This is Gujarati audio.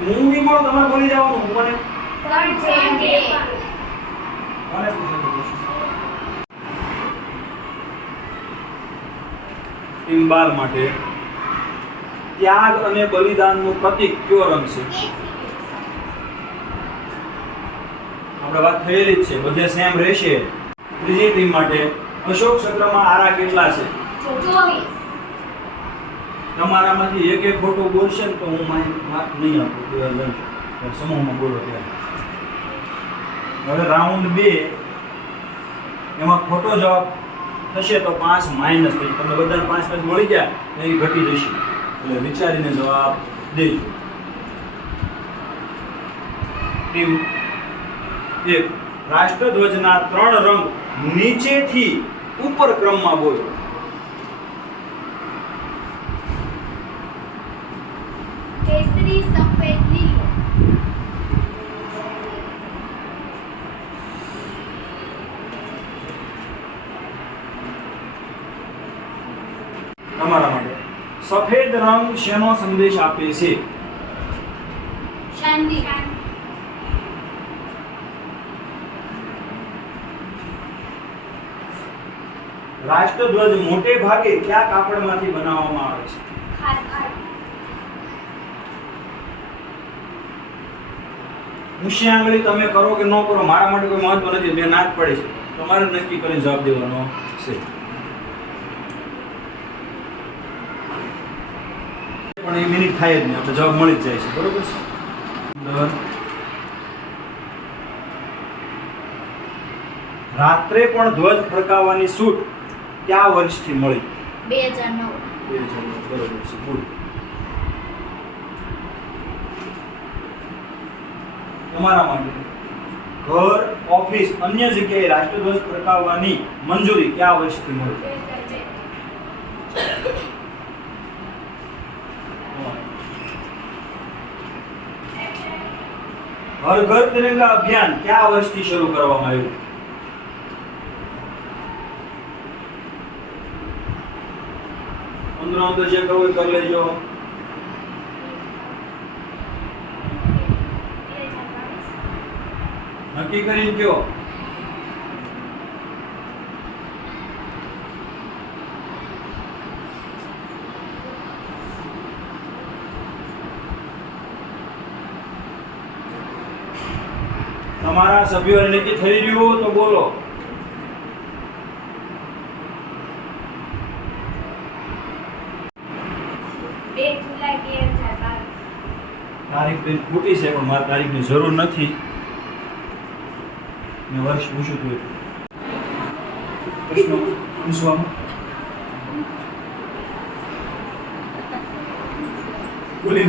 મૂવીમાં તમારે બોલી જવાનું હું મને ટીમ 12 માટે ત્યાગ અને બલિદાનનું પ્રતીક કયો રંગ છે? આપણે વાત થયેલી જ છે, બધે સેમ રહેશે. ત્રીજી ટીમ માટે અશોક ચક્રમાં આરા કેટલા છે? 24. તમારામાંથી એક ખોટું બોલશે ને તો હું માર્ક નહીં આપું. સમૂહમાં બોલો ત્યારે. હવે રાઉન્ડ 2 એમાં ખોટો જવાબ થશે તો 5 માઇનસ થઈ. તમને બધાને 5 મળી ગયા તો એ ઘટી જશે. એટલે વિચારીને જવાબ દેજો. ટીમ 1 રાષ્ટ્રધ્વજના 3 રંગ નીચેથી ઉપર ક્રમમાં બોલો. केसरी सफेद नीलो. તમારા માટે સફેદ રંગ શેનો સંદેશ આપે છે? शांति. રાષ્ટ્રધ્વજ મોટે ભાગે કયા કાપડમાંથી બનાવવામાં આવે છે? खाद. ઊંચી આંગળી તમે કરો કે ન કરો મારા માટે કોઈ મહત્વ નથી. બે ના જ પડે છે, તમારે નક્કી કરીને જવાબ દેવાનો છે. પણ એ મિનિટ થાય જ નહીં, આપણે જવાબ મળી જ જાય છે. બરોબર છે. રાત્રે પણ ધ્વજ ફરકાવવાની છૂટ કયા વર્ષથી મળી? 2009. 2009. બરોબર છે. ગુડ. તમારા માટે ઘર, ઓફિસ, અન્ય જગ્યાએ રાષ્ટ્રધ્વજ ફરકાવવાની મંજૂરી કયા વર્ષથી મળી? 2002. હર ઘર તિરંગા અભિયાન કયા વર્ષથી શરૂ કરવામાં આવ્યું? 15 અંદર જે કરવું એ કરી લેજો. 2022. નક્કી કરીને કયો. તમારા સભ્યોને નક્કી થઈ રહ્યું તો બોલો. जुलाई 2022. તારીખ બેન ખોટી છે પણ મારે તારીખની જરૂર નથી. મેં વર્ષ પૂછ્યું હતું એટલે. પ્રશ્નો પૂછવામાં બોલી